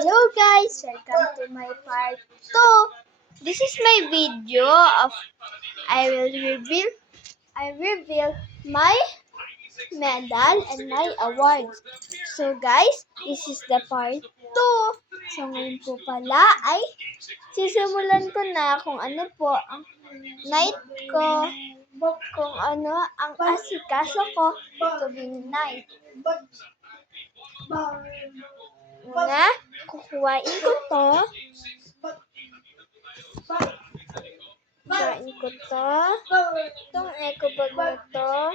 Hello guys, welcome to my part 2. This is my video of I reveal my medal and my awards. So guys, this is the part 2. So ngayon po pala ay sisimulan ko na kung ano po ang night ko, kung ano ang asikaso ko tuwing night. Una, kukuhain ko to. Kukuhain ko to. Itong eco bag na to.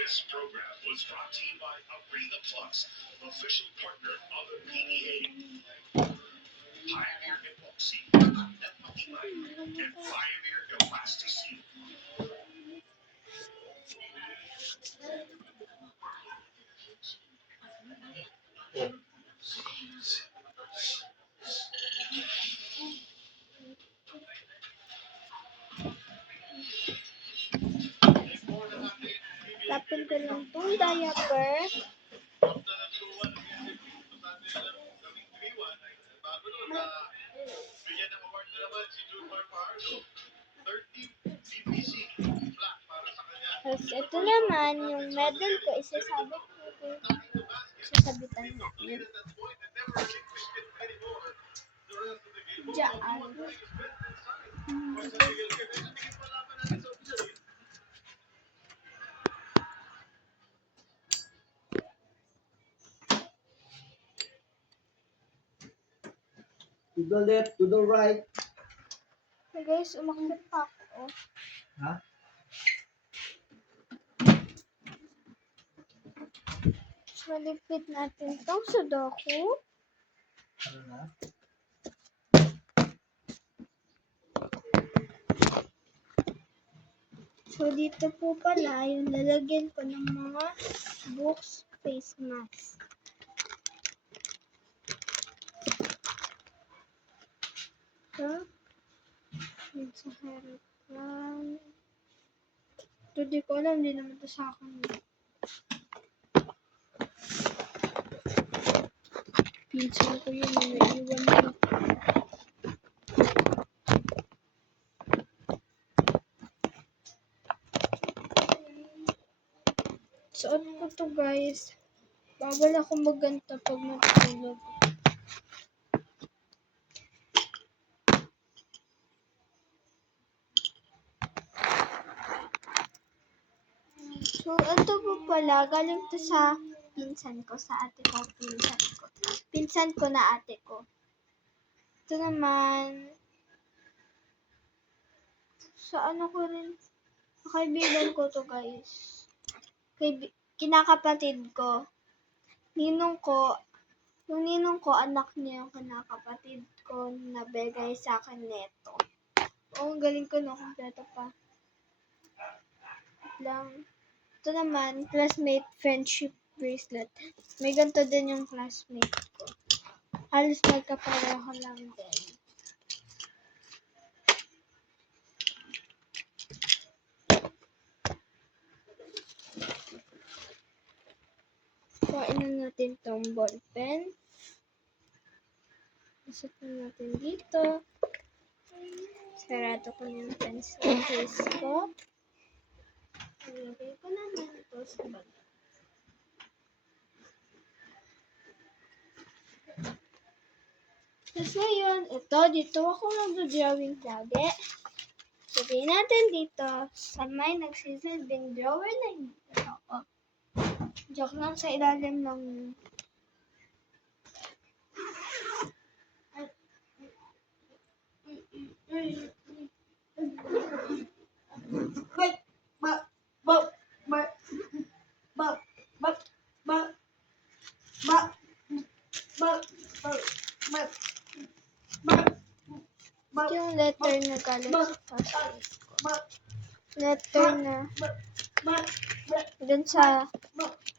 This program was brought to you by Arena Plus, official partner of the PDA. Pioneer Epoxy, Nepmatibay, and Pioneer Elasticity. Tapon ko lang itong diaper. Tapos ito naman, yung medal ko, isasabitan natin. Diyan. To the left, to the right. So guys, umakyat pa ako. Ha? So, lipit natin itong sudoku. Ano na? So, dito po pala yung lalagyan ko ng mga books, face mask. So, yun sa harap lang. Ito, di ko alam, hindi naman ito sa akin. Pinsan ko yun, naiiwan ko. Suot ko to guys. Bawal ako magganto pag matulog. So, ito po pala, galing to sa pinsan ko, sa ate ko, pinsan ko na ate ko. Ito naman, sa ano ko rin, kaibigan ko to guys. Kinakapatid ko. Ninong ko, yung ninong ko, anak niya yung kinakapatid ko na bigay sa akin neto. Oo, ang galing ko no, kompleto pa. Lang. Ito naman, classmate friendship bracelet. May ganito din yung classmate ko. Halos magkapareho lang din. Kuhain na natin tong ballpen. Isot na natin dito. Sarado ko yung pencil case ko. Ilagay ko naman ito sa bag. Tapos ngayon, dito ako nag-drawing lagi. Sabihin natin dito, sa may nagsisilbing drawer na hindi ako. Joke lang, sa ilalim ng yung letter na galing sa classmates ko. Letter na dun sa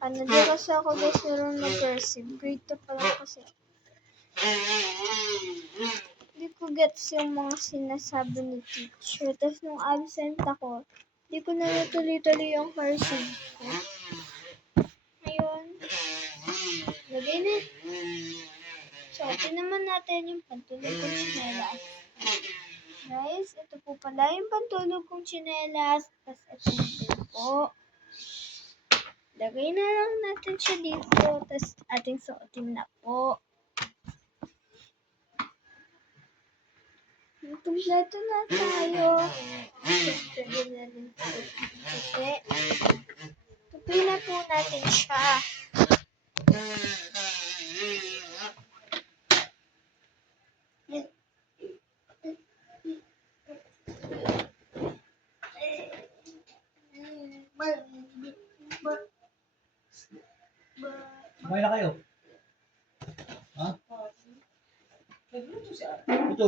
di kasi ako guys meron mag-cursive. Grade 2 pa lang kasi. Hindi ko gets yung mga sinasabi ni teacher. Tapos nung absent ako, hindi ko na natuloy-tuloy yung cursive ko. Ayun. Lagay na. So, naman natin yung pantulog kong tsinelas. Guys, ito po pala yung pantulog kong tsinelas. Tapos ito na din po. Lagay na lang natin siya dito. Tapos ating suotin na po. Kompleto na tayo. Pwede na rin po. Tupi na po natin siya. Kumain na kayo? Ha? Ito.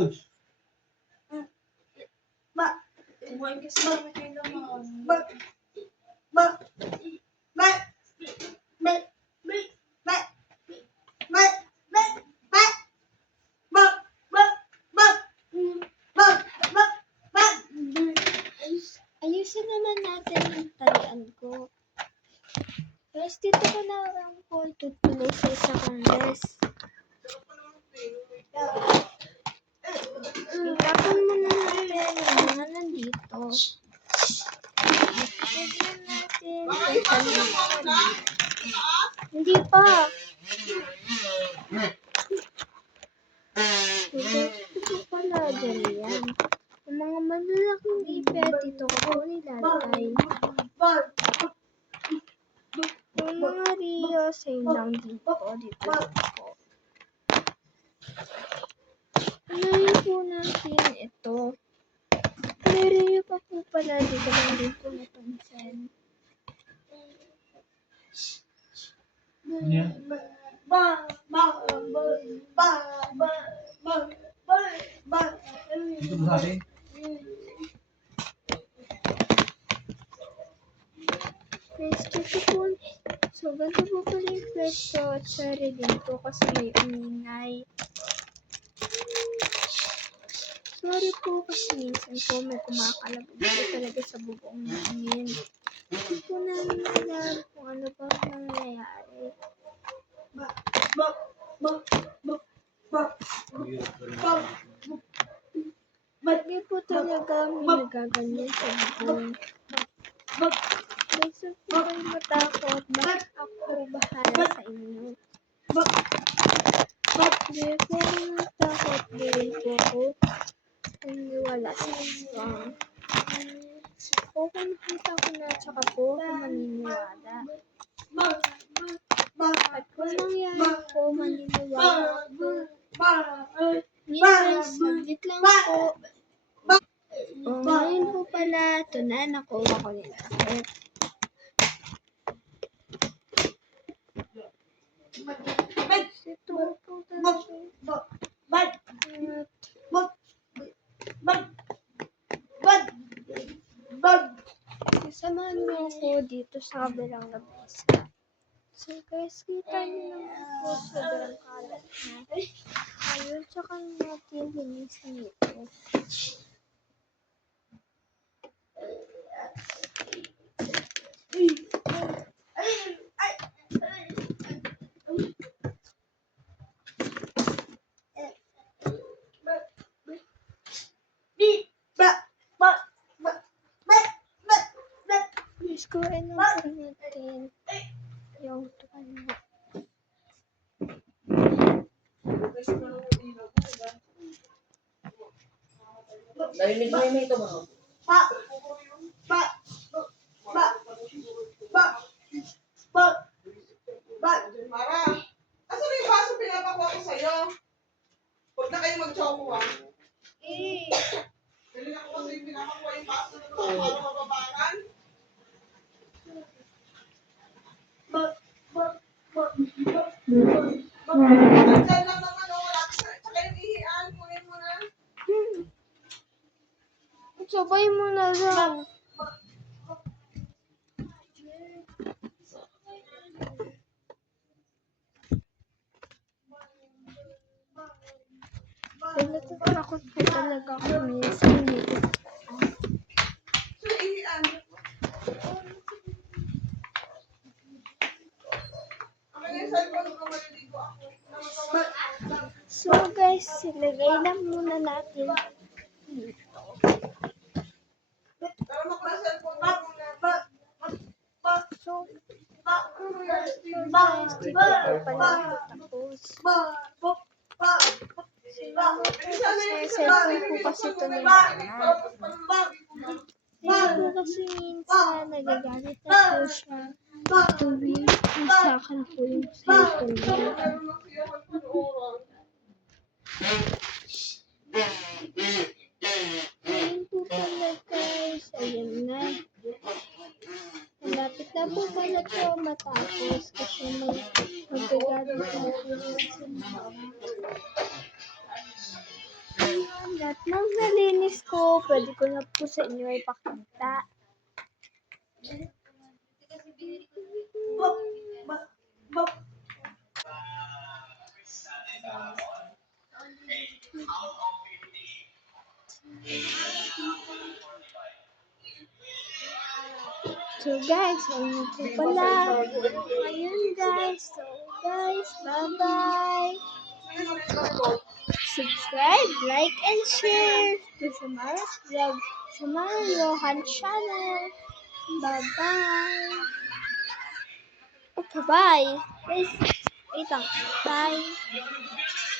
Kumain kasi kami kailangan. Ayusin naman natin yung talian ko. Guys, dito ko na lang po tutuloy sa isa kong desk. Itapon muna natin yung mga nandito. Tignan natin. Hindi pa. Ito pala dyan yan. Yung mga malalaking ipet, dito ko po nilalagay. Yung mga Rio, same lang dito. Dito po. Unahin po natin ito. May Rio pa po pala. Dito lang din po napansin. Ano yan? Dito ba sa atin? Pwesto po. So, ganito po pala yung pwesto at sorry din po kasi may umingay. Sorry po kasi minsan po may kumakalabog po talaga sa bubong namin. Hindi po namin alam kung ano ba nangyayari. Hindi po talaga may nagaganyan sa bubong. Guys, huwag po kayo matakot. Bakit ako bahala sa inyo? Hindi po ako matakot. Hindi po ako naniniwala sa inyo. Kung nakita ko na, tsaka po ako maniniwala. At kung nangyari po, maniniwala po. Ngayon, saglit lang po. Ngayon po pala, ito na, nakuha ko nila. Ito po talaga. Samahan mo ako dito sa kabilang labas. So guys, kita niyo naman po sobrang kalat na. Ayun, tsaka natin linisin ito. Guys, kuhain lang po natin yung tuwan. Narinig mo yung ito mo. Mara, asan na yung baso pinapakuha ko sa'yo? Huwag na kayo mag-choco ah. Dali na ko kasi yung pinapakuha yung baso na ito para mababangan. Nandyan lang naman o, wala ka sa yung ihian, kunin mo na. yung cellphone ko, maliligo ako. So guys, ilagay lang muna natin dito. Pero makula cellphone ko muna. So, guys, dito ko pala tapos. Kasi cellphone ko kasi ito na yung Hindi ko kasi minsan nagagalit na po siya. Tuwing sa akin po yung cellphone niya. Meron ng siyahan ko ng oras. Ayun po pala guys. Ayun na. Malapit na po pala ito matapos kasi magagalit na po yung cellphone. Ayan, lahat ng nalinis ko, pwede ko na po sa inyo ipakita. So guys, ayun po pala. Ayun guys. So guys, bye-bye. Subscribe, like, and share to Samara's vlog, Samara Johan channel. Bye-bye. Okay, bye. Guys, wait lang. Bye.